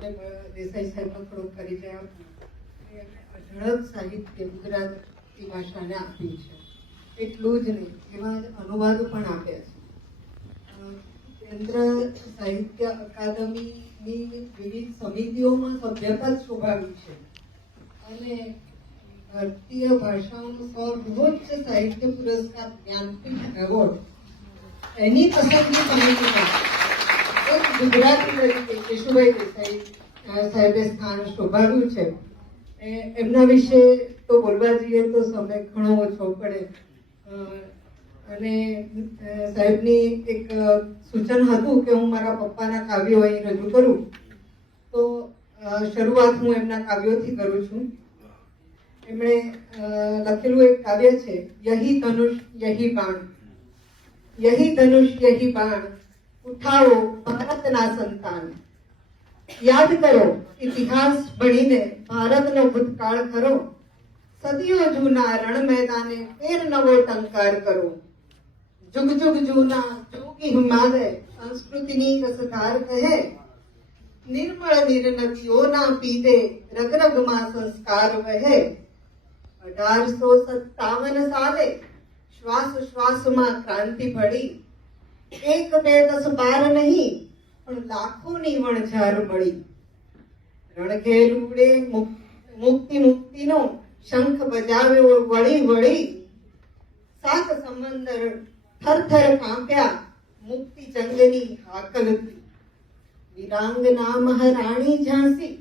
દેસાઈ સાહેબનો થોડોક પરિચય આપું. અઢળક સાહિત્ય ગુજરાતી ભાષાને આપ્યું છે. એટલું જ નહીં, એમાં અનુવાદો પણ આપ્યા છે. કેન્દ્ર સાહિત્ય અકાદમીની વિવિધ સમિતિઓમાં સભ્યતા જ શોભાવી છે અને ભારતીય ભાષાઓનો સર્વોચ્ચ સાહિત્ય પુરસ્કાર જ્ઞાનપીઠ એવોર્ડ એની પસંદગી સમિતિમાં એક ગુજરાતી તરીકે કેશુભાઈ દેસાઈ સાહેબે સ્થાન શોભાવ્યું છે. એમના વિશે તો બોલવા જઈએ તો સમય ઘણો ઓછો પડે અને સાહેબની એક સૂચન હતું કે હું મારા પપ્પાના કાવ્યો અહીં રજૂ કરું, તો શરૂઆત હું એમના કાવ્યોથી કરું છું. એમણે લખેલું એક કાવ્ય છે, યહી ધનુષ યહી બાણ. યહી ધનુષ યહી બાણ, ઉઠાવો ભારતના સંતાન. યાદ કરો ઇતિહાસ ભણીને ભારતનો ભૂતકાળ કરો. સદીઓ જૂના રણ મેદાને ફેર નવો ટંકાર કરો. જુગ જુગ જૂના જોગી હિમાલય સંસ્કૃતિની રસધાર કહે. નિર્મળ નીર નદીઓના પીદે રગ રગમાં સંસ્કાર વહે. 1857 સાલે શ્વાસ શ્વાસમાં ક્રાંતિ ભળી. 1, 2, 10, 12 નહીં પણ લાખોની વણઝાર મળી. રણઘેર ઉડે મુક્તિ મુક્તિનો શંખ બજાવ્યો વળી વળી. 7 સમંદર થરથર કાંપ્યા મુક્તિ જંગની હાકલથી. વીરાંગના મહારાણી ઝાંસી,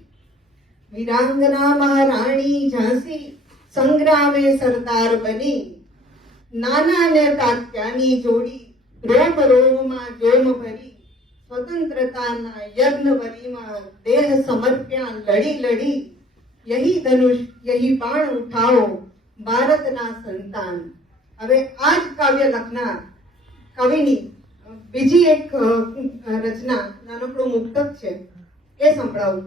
વીરાંગના મહારાણી ઝાંસી સંગ્રામે સરદાર બની. નાના ને તાત્યાની જોડી રોમ રોમમાં જોમ ભરી. સ્વતંત્રતાના યજ્ઞવરીમાં દેહ સમર્પ્યા લડી લડી. યહી ધનુષ યહી બાણ ઉઠાવો ભારતના સંતાન. હવે આ જ કાવ્ય લખનાર કવિની બીજી એક રચના નાનકડું મુક્તક છે, એ સંભળાવું.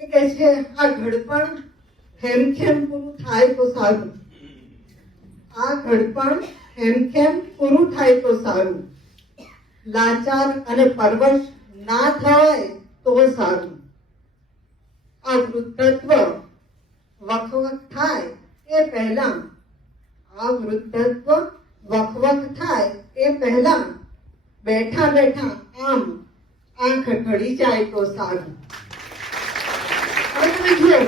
એ કહે છે, આ ઘડપણ હેમખેમ પૂરું થાય તો સારું. આ ઘડપણ હેમખેમ પૂરું થાય તો સારું. લાચાર અને પરવશ ના થાય તો સારું. આ વૃદ્ધત્વ વખવક થાય એ પહેલા, આ વૃદ્ધત્વ વખવક થાય એ પહેલા બેઠા બેઠા આમ આંખ ઢળી જાય તો સારું. હવે તમે જુઓ,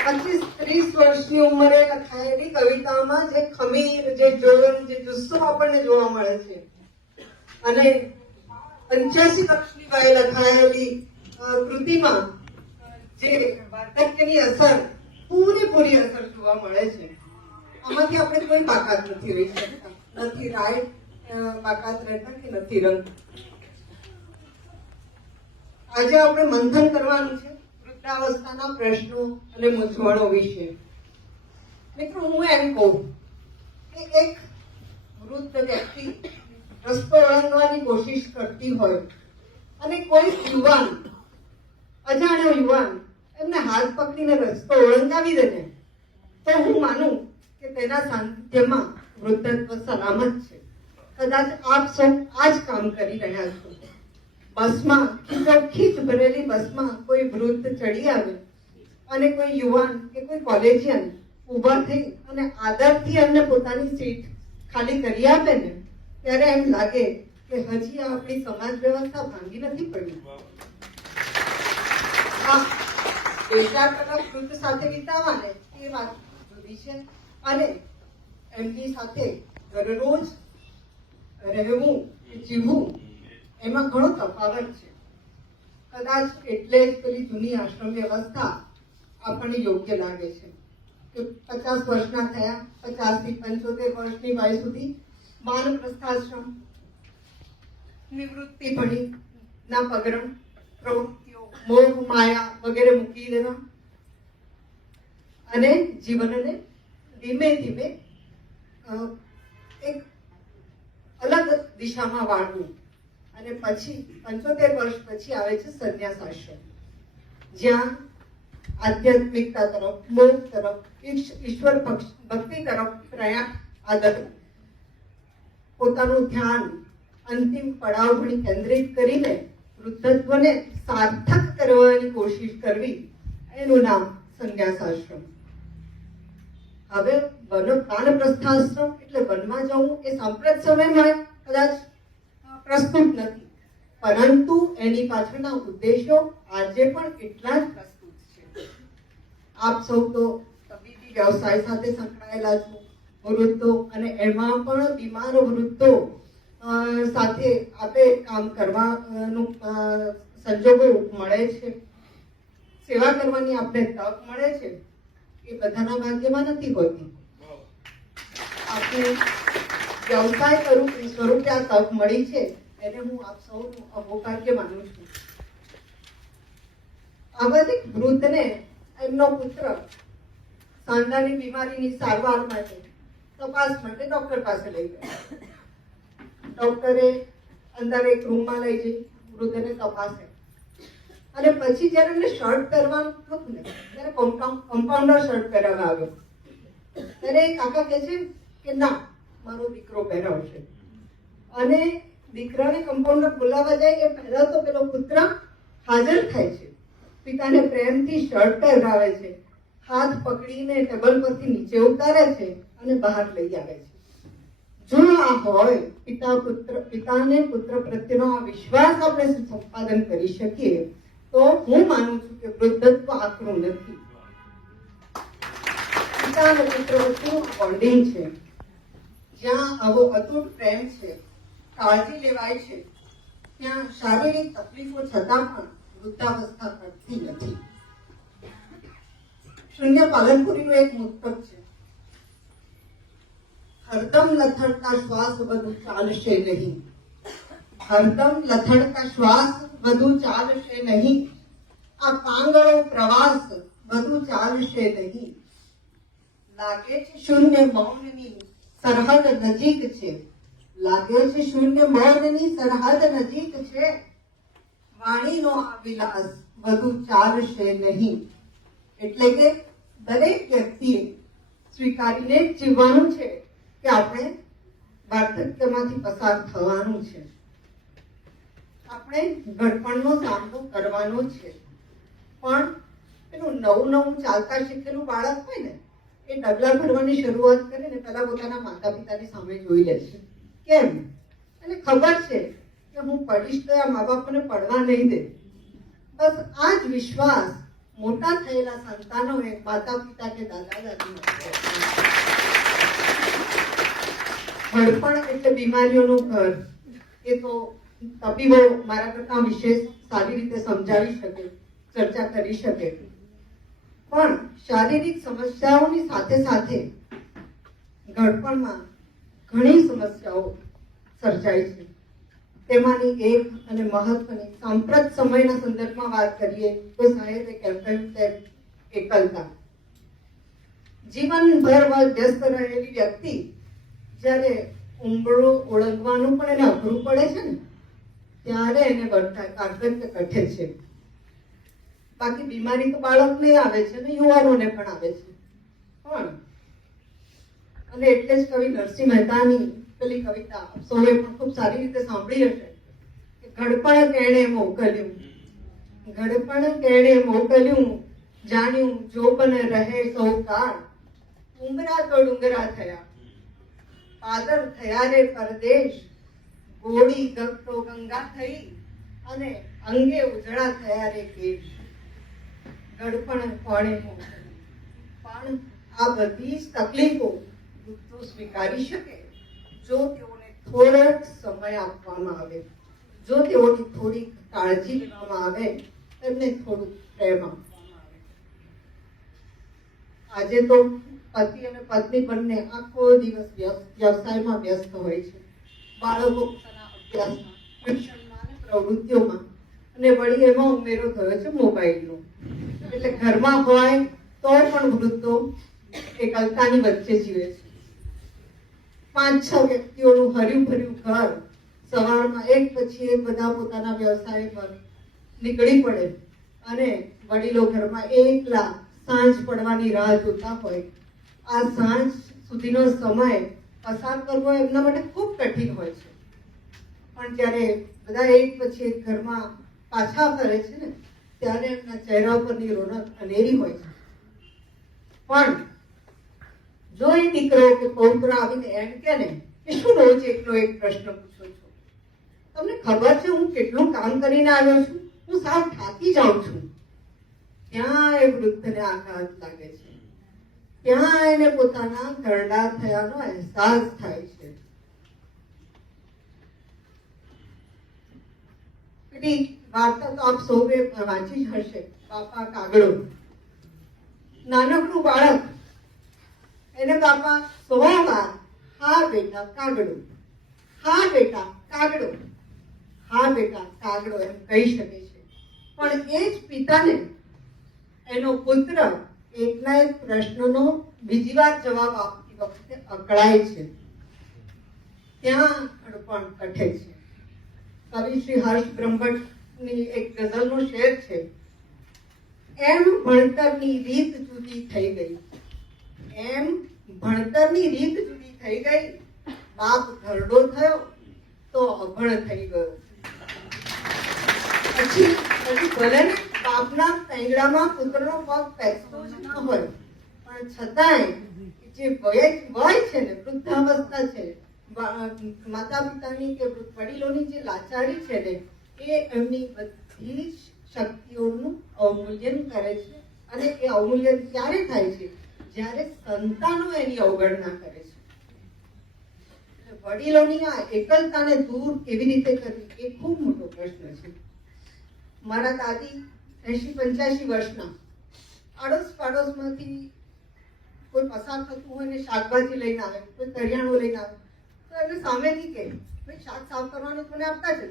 25-30 વર્ષની ઉંમરે લખાયેલી કવિતામાં જે ખમીર, જે જોર, જે જુસ્સો આપણને જોવા મળે છે, અને 85 વર્ષની વયે લખાયેલી કૃતિમાં જે વાર્ધક્યની અસર, પૂરેપૂરી અસર જોવા મળે છે. આમાંથી આપણે કોઈ બાકાત નથી રહી શકતા, નથી રાઈટ બાકાત રહેતા કે નથી રંગ. આજે આપણે મંથન કરવાનું છે વૃદ્ધાવસ્થાના પ્રશ્નો અને મૂંઝવણો વિશે. મિત્રો, હું એમ કહું કે એક વૃદ્ધ વ્યક્તિ રસ્તો ઓળંગવાની કોશિશ કરતી હોય અને કોઈ યુવાન, અજાણ્યો યુવાન એમને હાથ પકડીને રસ્તો ઓળંગાવી દે ને, તો હું માનું કે તેના સાનિધ્યમાં વૃદ્ધત્વ સલામત છે. કદાચ આપ સૌ આ જ કામ કરી રહ્યા છો. બસમાં, ખીચ ભરેલી બસમાં કોઈ વૃદ્ધ ચડી આવે અને કોઈ યુવાન કે કોઈ કોલેજિયન ઊભા થઈ અને આદરથી એમને પોતાની સીટ ખાલી કરી આપે ને, ત્યારે એમ લાગે કે હજી આપણી સમાજ વ્યવસ્થા ભાંગી નથી પડી. 2-4 કલાક વૃદ્ધ સાથે વિતાવવાને એ વાત જુદી છે, અને એમની સાથે દરરોજ રહેવું, જીવવું, એમાં ઘણો તફાવત છે. કદાચ એટલે જ પેલી જૂની આશ્રમ વ્યવસ્થા આપણને યોગ્ય લાગે છે કે 50 વર્ષના થયા, 50 થી 75 વર્ષની વય સુધી વાનપ્રસ્થાશ્રમ, નિવૃત્તિ ભણી ના પગરણ પ્રવૃત્તિઓ, મોહ માયા વગેરે મૂકી દેવા અને જીવનને ધીમે ધીમે એક અલગ દિશામાં વાળવું. અને પછી 75 વર્ષ પછી આવે છે સંન્યાસ આશ્રમ, જ્યાં આધ્યાત્મિકતા તરફ, મોક્ષ તરફ, ઈશ્વર ભક્તિ તરફ પ્રયાસ આદર, પોતાનું ધ્યાન અંતિમ પડાવ ભણી કેન્દ્રિત કરીને વૃદ્ધત્વને સાર્થક કરવાની કોશિશ કરવી, એનું નામ સંન્યાસાશ્રમ. હવે વાનપ્રસ્થાશ્રમ એટલે વનમાં જવું એ સાંપ્રત સમયમાં કદાચ પ્રસ્તુત નથી, પરંતુ એની પાછળના ઉદ્દેશો આજે પણ એટલા જ પ્રસ્તુત છે. આપ સૌ તો તબીબી વ્યવસાય સાથે સંકળાયેલા છો, વૃદ્ધો, અને એમાં પણ બીમાર વૃદ્ધો સાથે આપે કામ કરવાનું સંજોગો મળે છે, સેવા કરવાની આપણે તક મળે છે. એ બધાના ભાગ્યમાં નથી હોતી. આપણે વ્યવસાય સ્વરૂપે આ તક મળી છે, એને હું આપ સૌનું અહોભાગ્ય માનું છું. આવા એક વૃદ્ધને એમનો પુત્ર સાંધાની બીમારીની સારવાર માટે તપાસ માટે ડોક્ટર પાસે લઈ ગયા. ડોક્ટરે અંદર એક રૂમમાં લઈ જઈ વૃદ્ધને તપાસે, અને પછી જ્યારે એને શર્ટ પહેરવાનું હતું ને, ત્યારે કમ્પાઉન્ડર શર્ટ પહેરવા આવ્યો. ત્યારે કાકા કહે છે કે ના, મારો દીકરો પહેરાવશે. અને દીકરાને કમ્પાઉન્ડર બોલાવવા જાય એ પહેલા તો પેલો પુત્ર હાજર થાય છે, પિતાને પ્રેમથી શર્ટ પહેરાવે છે, હાથ પકડીને ટેબલ પરથી નીચે ઉતારે છે અને બહાર લઈ આવે છે. જો આ હોય પિતાને પુત્ર પ્રત્યેનો આ વિશ્વાસ આપણે સંપાદન કરી શકીએ, તો હું માનું છું કે વૃદ્ધત્વ આકરું નથી. પિતા અને પુત્ર વચ્ચેનું બોન્ડિંગ છે, જ્યાં આવો અતૂટ પ્રેમ છે, કાળજી લેવાય છે, ત્યાં શારીરિક તકલીફો છતાં પણ વૃદ્ધાવસ્થા ઘટતી નથી. શૂન્ય પાલનપુરીનું એક મુક્તક છે, હરદમ લથડતા શ્વાસ વધુ ચાલશે નહીં, હરદમ લથડતા શ્વાસ વધુ ચાલશે નહીં, આ પાંગળો પ્રવાસ વધુ ચાલશે નહીં. લાગે છે શૂન્ય મૌનની સરહદ નજીક છે, લાગે છે શૂન્ય મૌનની સરહદ નજીક છે, વાણીનો આ વિલાસ વધુ ચાલશે નહીં. એટલે કે દરેક વ્યક્તિએ સ્વીકારીને જીવવાનું છે કે આપણે વાર્ધક્યમાંથી પસાર થવાનું છે, આપણે ઘડપણનો સામનો કરવાનો છે. પણ એનું નવું ચાલતા શીખેલું બાળક હોય ને, એ ડગલા ભરવાની શરૂઆત કરે ને પહેલા પોતાના માતા પિતાની સામે જોઈ લે છે. કેમ? એને ખબર છે કે હું પડીશ તો આ મા બાપ મને પડવા નહીં દે. બસ આ જ વિશ્વાસ મોટા થયેલા સંતાનોએ માતા પિતા કે દાદા દાદી. ઘડપણ એટલે બીમારીઓનું ઘર. એ તો તબીબો મારા કરતા વિશેષ સારી રીતે સમજાવી શકે, ચર્ચા કરી શકે. પણ શારીરિક સમસ્યાઓની સાથે સાથે ઘડપણમાં ઘણી સમસ્યાઓ સર્જાય છે. તેમાંની એક અને મહત્વની સાંપ્રત સમયના સંદર્ભમાં વાત કરીએ તો સાહેબે કહ્યું તેમ એકલતા. જીવનભર વ્યસ્ત રહેલી વ્યક્તિ જ્યારે ઉંબળું ઓળંગવાનું પણ એને અઘરું પડે છે ને, ત્યારે એને વાર્ધક્ય ઘટે છે. બાકી બીમારી તો બાળકને આવે છે ને યુવાનોને પણ આવે છે. પણ અને એટલે જ કવિ નરસિંહ મહેતાની પેલી કવિતા સૌએ પણ ખૂબ સારી રીતે સાંભળી હશે કે ઘડપણ કેણે મોકલ્યું, ઘડપણ કેણે મોકલ્યું, જાણ્યું જોબન રહે સૌ કાળ, ઉંબરા તો ડુંગરા થયા, પાદર થયા રે પરદેશ, ગોળી ગગતો ગંગા થઈ, અને અંગે ઉજળા થયા રે કેશ. ઘડપણ કોણે મોકલ્યું. પણ આ બધી જ તકલીફો વૃદ્ધો સ્વીકારી શકે જો તેઓને થોડોક સમય આપવામાં આવે, જો તેઓની થોડી કાળજી લેવામાં આવે, તેમને થોડું પ્રેમ આપવામાં આવે. આજે તો પતિ અને પત્ની બંને આખો દિવસ વ્યવસાયમાં વ્યસ્ત હોય છે, બાળકો પોતાના અભ્યાસમાં, શિક્ષણમાં અને પ્રવૃત્તિઓમાં, અને વળી એમાં ઉમેરો થયો છે મોબાઈલનો. એટલે ઘરમાં હોય તો પણ વૃદ્ધો એકલતાની વચ્ચે જીવે છે. 5-6 વ્યક્તિઓનું હર્યું ભર્યું ઘર, સવારમાં એક પછી એક બધા પોતાના વ્યવસાય પર નીકળી પડે, અને વડીલો ઘરમાં એકલા સાંજ પડવાની રાહ જોતા હોય. આ સાંજ સુધીનો સમય પસાર કરવો એમના માટે ખૂબ કઠિન હોય છે. પણ જ્યારે બધા એક પછી એક ઘરમાં પાછા ફરે છે ને ત્યારે એમના ચહેરા ઉપરની રોનક અનેરી હોય છે. પણ જો એ દીકરો કે પૌત્ર આવીને એમ કે ને કે શું રોજ એકનો એક પ્રશ્ન પૂછો છો, તમને ખબર છે હું કેટલું કામ કરીને આવ્યો છું, હું સાવ થાકી જાઉં છું, ત્યાં એ વૃદ્ધને આઘાત લાગે છે. ત્યાં એને પોતાના ઘરડા થયાનો અહેસાસ થાય છે. પેલી વાર્તા તો આપ સૌએ વાંચી જ હશે, બાપા કાગડો. નાનકડું બાળક, એને બાપા 100 વાર હા બેટા કાગડો, હા બેટા કાગડો, હા બેટા કાગડો એમ કહી શકે છે. પણ એ જ પિતાને એનો પુત્ર એકના એક પ્રશ્નનો બીજી વાર જવાબ આપતી વખતે અકળાય છે, ત્યાં અડપણ કઠે છે. કવિ શ્રી હર્ષ બ્રહ્મભટ્ટની એક ગઝલનો શેર છે, એમ ભણતરની રીત જુદી થઈ ગઈ, એમ ભણતરની રીત જુદી થઈ ગઈ, બાપ ઘરડો થયો તો અભણ થઈ ગયો. પછી ભલે ને બાપના પેંગડામાં પુત્રનો પગ પેસતો જ ન હોય, પણ છતાંય જે વય છે ને, વૃદ્ધાવસ્થા છે, માતા પિતાની કે વડીલોની જે લાચારી છે ને, એ એમની બધી શક્તિઓનું અવમૂલ્યન કરે છે. અને એ અવમૂલ્યન ક્યારે થાય છે? જ્યારે સંતાનો એની અવગણના કરે છે. વડીલોની આ એકલતાને દૂર કેવી રીતે કરવી એ ખૂબ મોટો પ્રશ્ન છે. મારા દાદી 80-85 વર્ષના, આડોશ પાડોશમાંથી કોઈ પસાર થતું હોય ને શાકભાજી લઈને આવે, કોઈ કરિયાણું લઈને આવે, તો એમને સામેથી કહે, ભાઈ શાક સાફ કરવાનું મને આપતા જજો,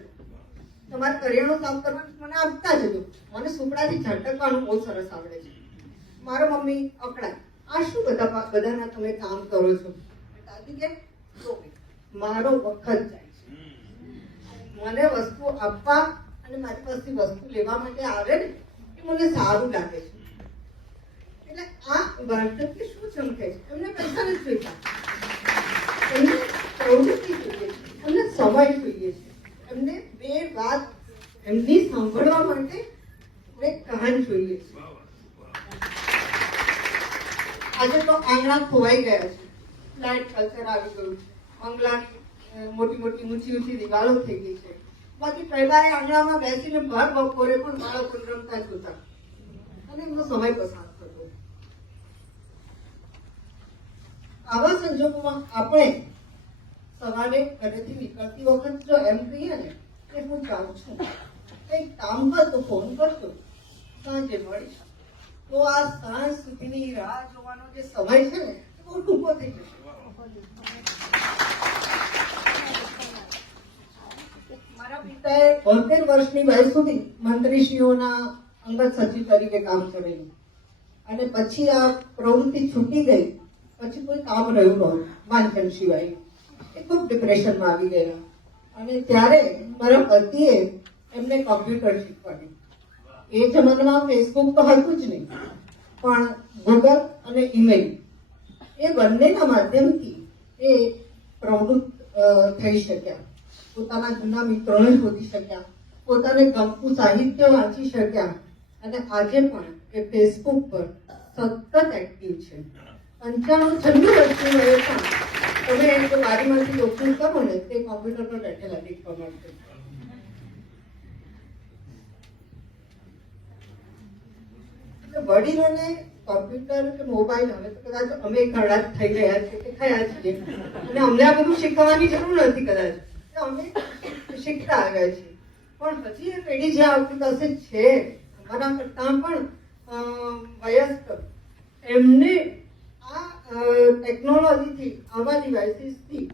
તમારે કરિયાણું સાફ કરવાનું મને આપતા જજો, મને સુપડાથી ઝટકવાનું બહુ સરસ આવડે છે. મારા મમ્મી અકળાય, આ શું બધાના તમે કામ કરો છો? દાદી કે મારો વખત જાય છે, મને વસ્તુ આપવા અને મારી પાસેથી વસ્તુ લેવા માટે આવે ને એ મને સારું લાગે છે. એટલે આ વાર્ધક્ય શું ચમકે છે? એમને પૈસા નથી જોઈતા, એમને પ્રવૃત્તિ જોઈએ છે, એમને સમય જોઈએ છે, એમને બે વાત એમની સાંભળવા માટે એક કહાન જોઈએ છે. આજે તો આંગણા ખોવાઈ ગયા છે, ફ્લેટ કલ્ચર આવી ગયું છે, બંગલાની મોટી મોટી ઊંચી દિવાલો થઈ ગઈ છે. બાકી પહેલા આંગણામાં બેસીને ભર બપોરે પણ બાળકો રમતા જોતા અને એમનો સમય પસાર થતો. આવા સંજોગોમાં આપણે સવારે ઘરેથી નીકળતી વખત જો એમ કહીએ ને કે હું જાઉં છું, કંઈક કામ કર તો ફોન કરજો, સાંજે મળીશ, તો આ સાંજ સુધીની રાહ જોવાનો જે સમય છે ને એ બહુ ટૂંકો થઈ જશે. મારા પિતાએ 72 વર્ષની વય સુધી મંત્રીશ્રીઓના અંગત સચિવ તરીકે કામ કરેલું, અને પછી આ પ્રવૃત્તિ છૂટી ગઈ, પછી કોઈ કામ રહ્યું નહોતું વાંચન સિવાય. એ ખૂબ ડિપ્રેશનમાં આવી ગયા, અને ત્યારે મારા પતિએ એમને કોમ્પ્યુટર શીખવાડ્યું. એ જમાનામાં ફેસબુક તો હતું જ નહીં, પણ ગૂગલ અને ઈમેલ એ બંનેના માધ્યમથી એ પ્રવૃત્ત થઈ શક્યા, પોતાના જૂના મિત્રોને શોધી શક્યા, પોતાને ગમતું સાહિત્ય વાંચી શક્યા, અને આજે પણ એ ફેસબુક પર સતત એક્ટિવ છે. 95-96 વર્ષની વયે પણ તમે એક બારીમાંથી ઓપન કરો ને તે કોમ્પ્યુટર પર બેઠેલા દેખવા મળશે. વડીલોને કોમ્પ્યુટર કે મોબાઈલ હવે તો કદાચ અમે ઘણા થઈ ગયા છે કે થયા છીએ, અને અમને આ બધું શીખવાની જરૂર નથી, કદાચ અમે શીખતા આવ્યા છીએ. પણ હજી એ પેઢી જે આપણી પાસે છે, અમારા કરતા પણ વયસ્ક, એમને આ ટેકનોલોજીથી, આવા ડિવાઇસીસથી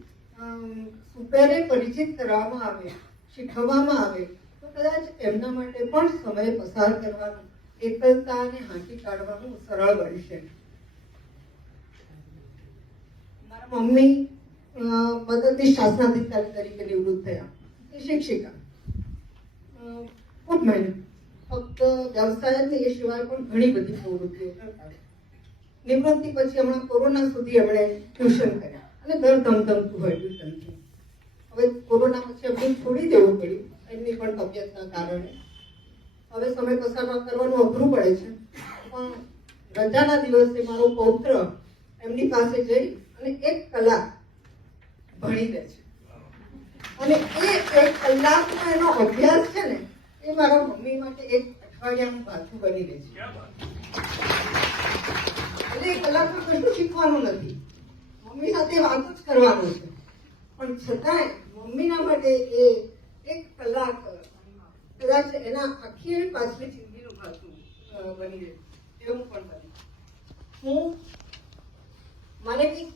સુપેરે પરિચિત કરવામાં આવે, શીખવવામાં આવે, તો કદાચ એમના માટે પણ સમય પસાર કરવાનું, એકલતાને હાંકી કાઢવાનું સરળ બનશે. મારા મમ્મી મદદનીશ શાસનાધિકારી તરીકે નિવૃત્ત થયા, એ શિક્ષિકા, ખૂબ મહેનત, ફક્ત વ્યવસાય જ નહીં, એ સિવાય પણ ઘણી બધી પ્રવૃત્તિઓ કરતા. નિવૃત્તિ પછી હમણાં કોરોના સુધી એમણે ટ્યુશન કર્યા, અને ઘર ધમધમતું હોય ટ્યુશનથી. હવે કોરોના પછી એમને છોડી દેવું પડ્યું, એમની પણ તબિયતના કારણે. હવે સમય પસાર કરવાનું અઘરું પડે છે, પણ રજાના દિવસે મારો પૌત્ર એમની પાસે જઈ અને 1 કલાક ભણી લે છે. અને એ 1 કલાકનો એનો અભ્યાસ છે ને, એ મારા મમ્મી માટે 1 અઠવાડિયાનું પાછું બની રહે છે. એટલે 1 કલાકમાં કશું શીખવાનું નથી, મમ્મી સાથે વાતો જ કરવાનું છે, પણ છતાંય મમ્મીના માટે એ 1 કલાક કદાચ એના આખી પાછલી જિંદગીનું પાછું બની રહે. એવું પણ બને. હું મારે કંઈક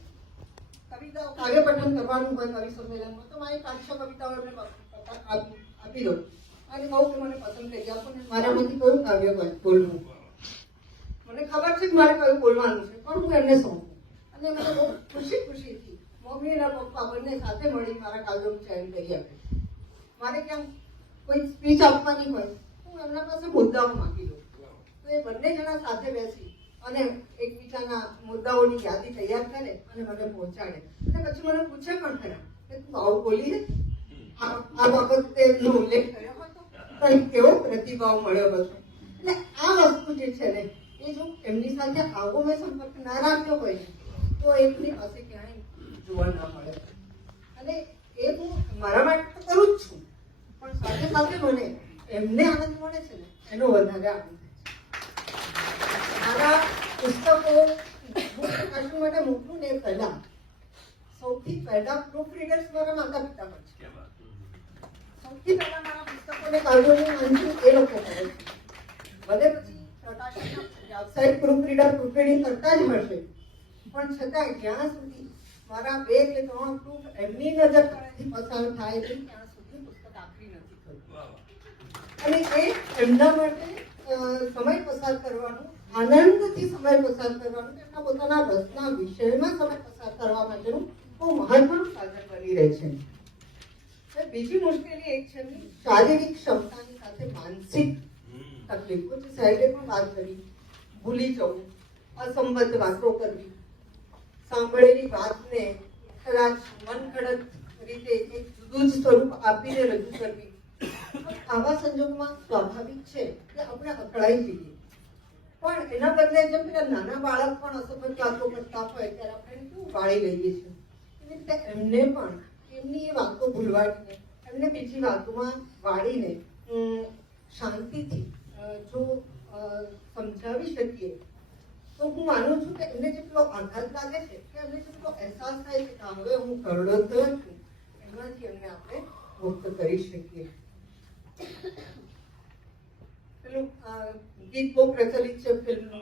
કવિતાઓ કાવ્ય પઠન કરવાનું હોય કવિ સંમેલનમાં, તો મારી 5-6 કવિતાઓ એમને આપી દઉં અને કહું કે મને પસંદ કરી આપો ને મારામાંથી કયું કાવ્ય બોલવું. મને ખબર છે કે મારે કયું બોલવાનું છે, પણ હું એમને સોંપું અને મને બહુ ખુશીથી મમ્મી અને પપ્પા બંને સાથે મળી મારા કાવ્યોનું ચયન કરી આપે. મારે ક્યાંક કોઈ સ્પીચ આપવાની હોય, હું એમના પાસે મુદ્દાઓ માંગી લઉં, તો એ બંને જણા સાથે બેસી અને એકબીજાના મુદ્દાઓની યાદી તૈયાર કરે અને મને પહોંચાડે. અને પછી મને પૂછે પણ ખરા કે તું આવું બોલી ને આ બાબતે એમનો ઉલ્લેખ કર્યો હતો, પણ કેવો પ્રતિભાવ મળ્યો હતો. એટલે આ વસ્તુ જે છે ને, એ જો એમની સાથે આવો મેં સંપર્ક ના રાખ્યો હોય તો એમની પાસે ક્યાંય જોવા ના મળે. અને એ હું મારા માટે તો કરું જ છું, પણ સાથે સાથે મને એમને આનંદ મળે છે ને, એનો વધારે આનંદ. મારા પુસ્તકો પ્રકાશન માટે મોકલું ને પહેલા સૌથી પહેલા પ્રૂફ રીડર્સ મારા માતા પિતા પર છે. સૌથી પહેલા મારા પુસ્તકોને કાવ્યોનું વાંચન એ લોકો કરે છે. ભલે પછી વ્યાવસાયિક પ્રૂફ રીડિંગ કરતા જ હશે, પણ છતાં જ્યાં સુધી મારા 2 કે 3 પ્રૂફ એમની નજર તળેથી પસાર થાય છે ત્યાં સુધી પુસ્તક આખરી નથી થયું. અને એ એમના માટે સમય પસાર કરવાનું, આનંદથી સમય પસાર કરવાનું, એમના પોતાના રસના વિષયમાં સમય પસાર કરવા માટેનું બહુ મહત્વનું સાધન બની રહે છે. બીજી મુશ્કેલી એક છે શારીરિક ક્ષમતાની સાથે માનસિક તકલીફો, જે સાહેબે પણ વાત કરી. ભૂલી જવું, અસંબદ્ધ વાતો કરવી, સાંભળેલી વાતને કદાચ મનગઢત રીતે એક જુદું જ સ્વરૂપ આપીને રજૂ કરવી. આવા સંજોગોમાં સ્વાભાવિક છે કે આપણે અકળાઈ જઈએ, પણ એના બદલે જેમ પેલા નાના બાળક પણ અસંબદ્ધ વાતો કરતા હોય ત્યારે આપણે કેવું વાળી લઈએ છીએ, એવી રીતે એમને પણ એમની એ વાતો ભૂલવાડીને એમને બીજી વાતોમાં વાળીને શાંતિથી જો સમજાવી શકીએ તો હું માનું છું કે એમને જેટલો આઘાત લાગે છે કે એમને જેટલો અહેસાસ થાય છે કે હવે હું કરડો થયો છું, એમાંથી એમને આપણે મુક્ત કરી શકીએ. પેલું गीत वो प्रचलित है फिल्म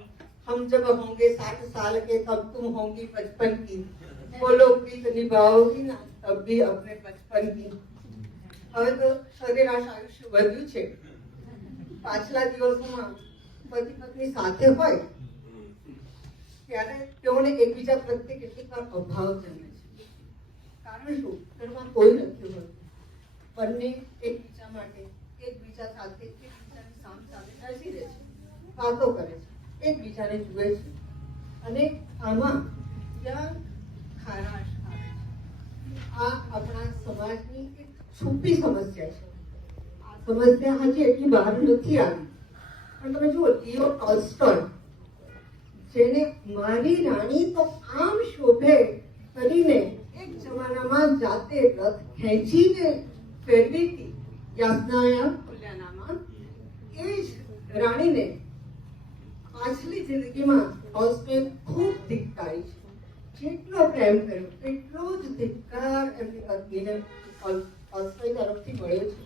हम जब होंगे 60 साल के तब तुम होंगी 55 की, वो लोग प्रीत निभाओगी ना तब भी अपने 55 की. હવે તો સરેરાશ આયુષ્ય વધ્યું છે. પાછલા દિવસોમાં પતિ પત્ની સાથે હોય ત્યારે તેઓને એકબીજા પ્રત્યે કેટલીક વાર અભાવ જન્મે છે. કારણ શું? ઘરમાં કોઈ નથી હોતું. બંને એકબીજા માટે એકબીજા સાથે એકબીજાની સામે બેસી રહે છે, વાતો કરે છે, એકબીજાને જુએ છે. અને આમાં જ્યાં ખારાશ આવે છે, આ આપણા સમાજની એક છુપી સમસ્યા છે. આ સમસ્યા હજી એટલી બહાર નથી આવી. પણ તમે જુઓ, લિયો ટોલ્સ્ટોય, જેને મારી રાણી તો આમ શોભે કરીને એક જમાનામાં જાતે રથ ખેંચીને ફેરવી હતી યાતનાયા ઉલ્યાનામાં, એ જ રાણીને પાછલી જિંદગીમાં ટોલ્સ્ટોય ખૂબ ધિક્કારી છે. જેટલો પ્રેમ કર્યો એટલો જ ધિક્કાર એમની પત્નીને ટોલ્સ્ટોય તરફથી મળ્યો છે.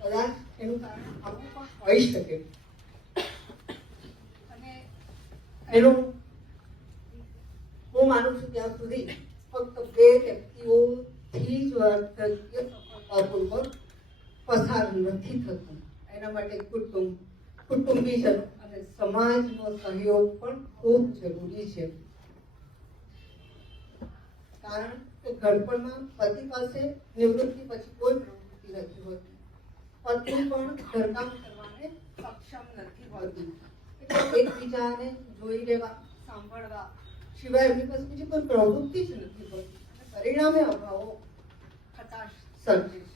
કદાચ એનું કારણ આવું પણ હોઈ શકે. અને એનું હું માનું છું ત્યાં સુધી ફક્ત 2 વ્યક્તિઓથી જ સફળતાપૂર્વક પસાર નથી થતું. એના માટે કુટુંબીજનો અને સમાજનો સહયોગ પણ ખૂબ જરૂરી છે. કારણ કે ઘડપણમાં પતિ પાસે નિવૃત્તિ પછી કોઈ પ્રવૃત્તિ નથી હોતી, પત્ની પણ ઘરકામ કરવાને સક્ષમ નથી હોતી. એટલે એકબીજાને જોઈ લેવા, સાંભળવા સિવાય એમની પાસે બીજી કોઈ પ્રવૃત્તિ જ નથી હોતી. અને પરિણામે અભાવો હતાશ સર્જે છે.